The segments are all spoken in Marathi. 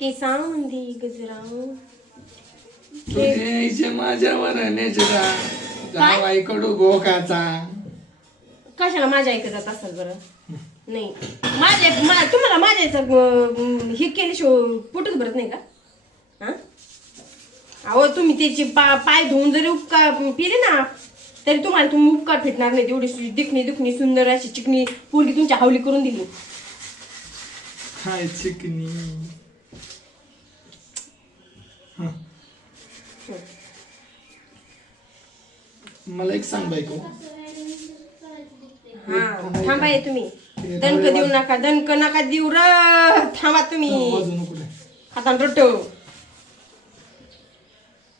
केसांमध्ये गजरा तुझ्या माझ्यावर नेचरा जावाईकडू भोकाचा कशाला माझ्या ऐकत जात असाल बरं? नाही. माझ्या तुम्हाला माझ्या याचं, अं, हे केल्याशिवाय पोटच भरत नाही का? हा? अहो तुम्ही त्याचे पा पाय धुवून जरी उपकार पिले ना तरी तुम्हाला तुम्ही उपकार भेटणार नाही तेवढी सु- दिखणी दुखणी सुंदर अशी चिकणी पोरगी तुमच्या हावली करून दिली. हाय चिकनी मला एक सांग बायको. हा थांबा तुम्ही. दणक देऊ नका दणक नका देऊ र. थांबा तुम्ही. नको रे. हातान रटो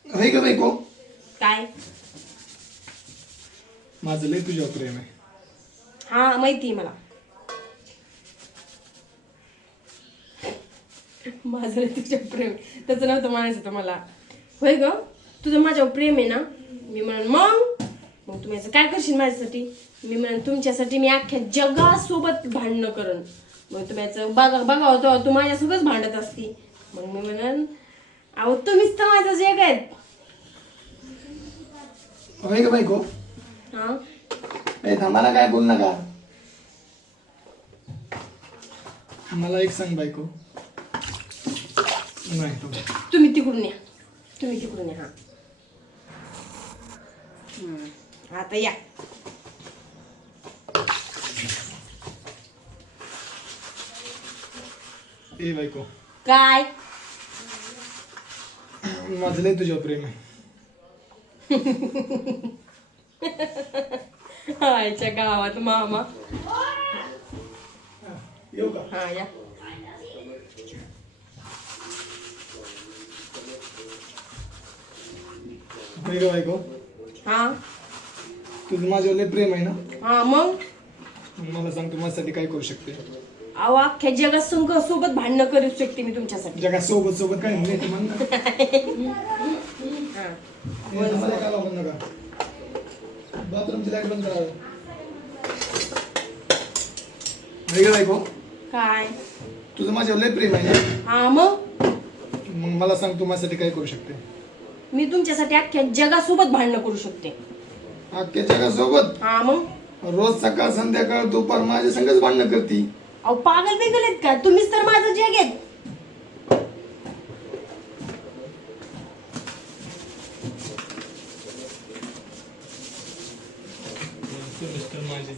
होय का बायको? काय? माझं लय तुझ्यावर प्रेम आहे. हा माहिती आहे मला. माझं तुझ्या प्रेम तसं नव्हतं म्हणायचं तुम्हाला होय ग? तुझं माझ्यावर प्रेम आहे ना? मी म्हणून मग? मग तुम्ही असं काय करशील माझ्यासाठी? मी म्हणून तुमच्यासाठी मी अख्ख्या जगासोबत भांडणं करण. मग तुम्ही याचं बघा बघा होतं तू माझ्यासोबतच भांडत असती. मग मी म्हणून अहो तुम्हीच तर माझं जग आहेत. होय का बायको? हा? ए थांबा ना काय बोल नका. मला एक सांग बायको. नाही तो तुम्ही तिकडून या. तुम्ही तिकडून हा. हम्म, आता या. ए बायको. काय? माझं लय प्रेम आहे. आयच्या गावात मामा. येऊ का? हा या. होय का बायको हा. तुझं माझ्यावर लय प्रेम आहे ना? हा मग? मग मला सांग तू माझ्यासाठी काय करू शकते? अहो अख्ख्या जगात संघ सोबत भांडणं करू शकते मी तुमच्यासाठी. जगा सोबत सोबत काय नाही हा. रे, काय बंद नका. बाथरूमची लाइट बंद करा होय का बायको काय? तुझं माझ्यावर लय प्रेम आहे ना? हा मग? मग मला सांग तू माझ्यासाठी काय करू शकते? मी तुमच्यासाठी अख्ख्या जगासोबत भांडणं करू शकते. अख्ख्या जगासोबत? हा मग? रोज सकाळ संध्याकाळ दुपार माझ्या संगच भांडणं करती. अहो पागल बिगल आहेत का? तुम्हीच तर माझं जग आहेत. माझे